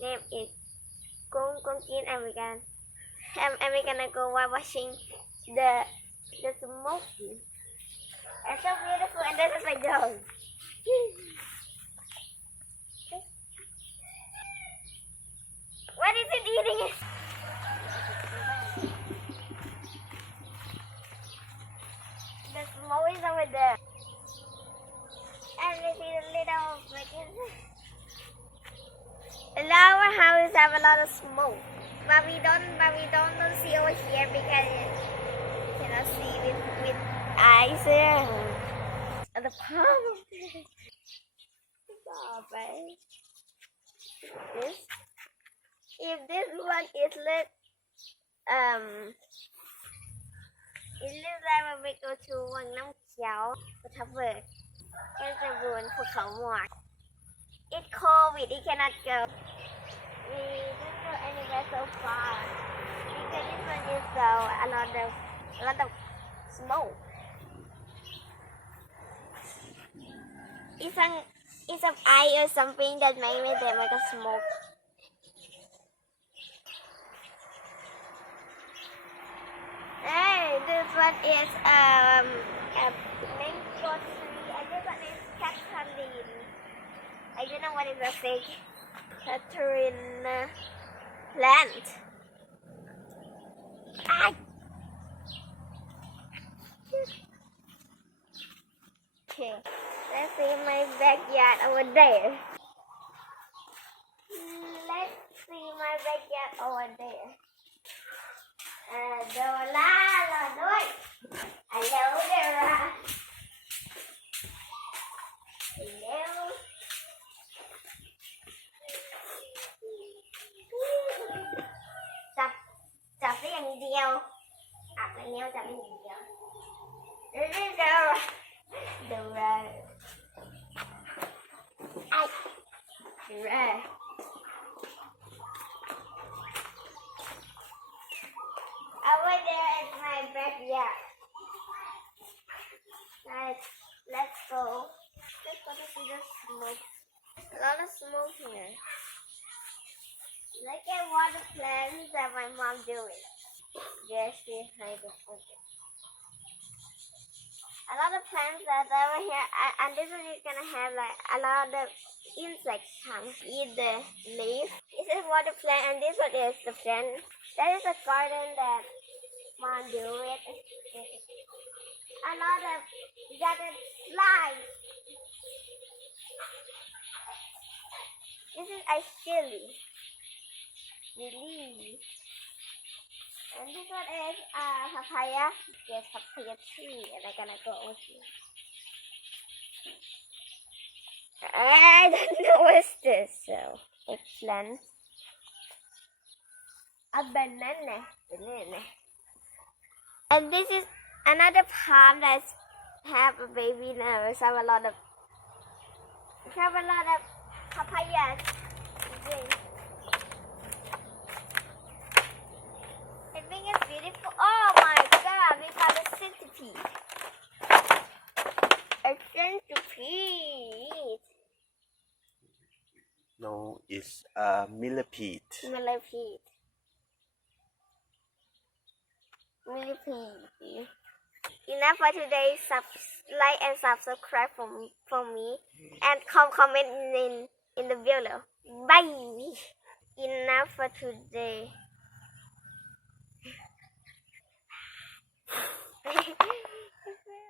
name is Kung American. I'm gonna go while watching the smoking. It's so beautiful, and this is my dog. What is it eating? The smoke is over there. And we see the little chickens. In our house have a lot of smoke, but we don't see over here because you cannot see with eyes. The palm of it. Stop it. This. If this one is lit, it looks like we go to วังน้ำเขียวพุทธเบิกเพชรบูรณ์ภูเขาหมอก It's COVID, it cannot go. We didn't go anywhere so far because this one is a lot of smoke. It's some eye or something that made me there like a smoke. Hey, this one is a mango tree, and this one is Catherine. I don't know what is the thing. Catherine plant. Ah! Okay, let's see my backyard over there. Let's see my backyard over there. Dora là đuôi. Hello Dora. Hello. Chập cáiอย่างเดียวอัดอย่างเดียวจับอย่างเดียวDora. Dora. Ai. Dora. Over there is my backyard. Let's go. Let's go to see the smoke. A lot of smoke here. Look at what the plants that my mom doing. Just behind the fence. A lot of plants that over here, and this one is gonna have like a lot of insects come eat the leaf. This is what the plant, and this one is the plant. That is a garden that mom do it. A lot of gathered flies. This is a chili. And this one is papaya. Yes, papaya tree, and I'm gonna go over here. I don't know what's this. So, eggplant. A banana. And this is another palm that have a baby now. Have a lot of papayas. I think it's beautiful. Oh my God, we found a centipede. A centipede. No, it's a millipede. Millipede. Enough for today. Like and subscribe for me, and comment in the below. Bye. Enough for today.